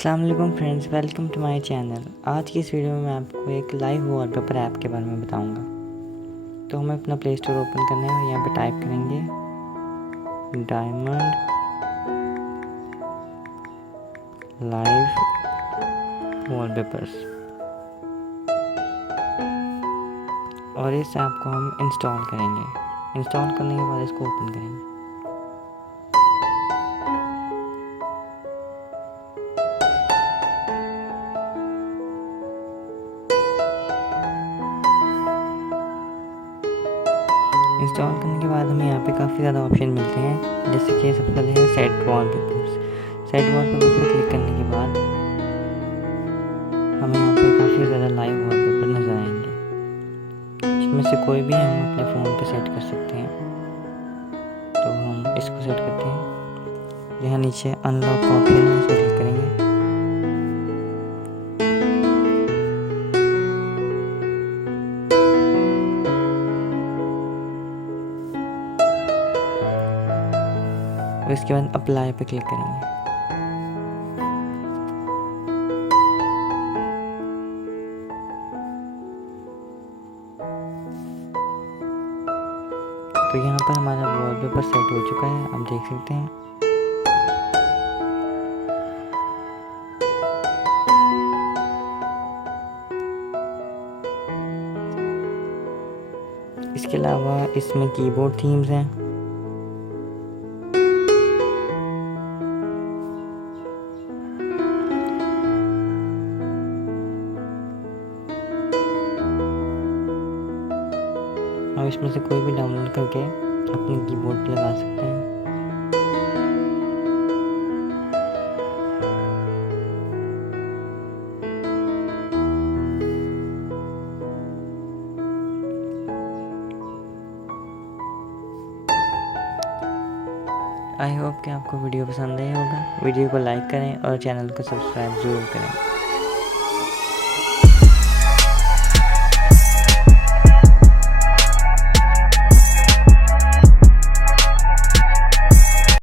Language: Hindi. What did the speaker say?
अस्सलाम वालेकुम friends, welcome to my channel. आज की इस वीडियो में मैं आपको एक लाइव वॉलपेपर ऐप के बारे में बताऊंगा। तो हमें अपना प्ले स्टोर ओपन करना है और यहाँ पे टाइप करेंगे डायमंड लाइव वॉलपेपर्स और इस ऐप को हम इंस्टॉल करेंगे। इंस्टॉल करने के बाद इसको ओपन करेंगे। इंस्टॉल करने के बाद हमें यहाँ पे काफ़ी ज़्यादा ऑप्शन मिलते हैं, जैसे कि सबसे पहले है सेट वॉलपेपर्स। सेट वॉलपेपर पर क्लिक करने के बाद हमें यहाँ पे काफ़ी ज़्यादा लाइव वॉलपेपर नज़र आएंगे, इसमें से कोई भी हम अपने फ़ोन पे सेट कर सकते हैं। तो हम इसको सेट करते हैं। यहाँ नीचे अनलॉक का ऑप्शन है, इस पर क्लिक करेंगे। और इसके बाद अप्लाई पे क्लिक करेंगे। तो यहाँ पर हमारा वॉलपेपर सेट हो चुका है, आप देख सकते हैं। इसके अलावा इसमें कीबोर्ड थीम्स हैं। हम इसमें से कोई भी डाउनलोड करके अपने कीबोर्ड पर लगा सकते हैं। आई होप कि आपको वीडियो पसंद आया होगा। वीडियो को लाइक करें और चैनल को सब्सक्राइब ज़रूर करें।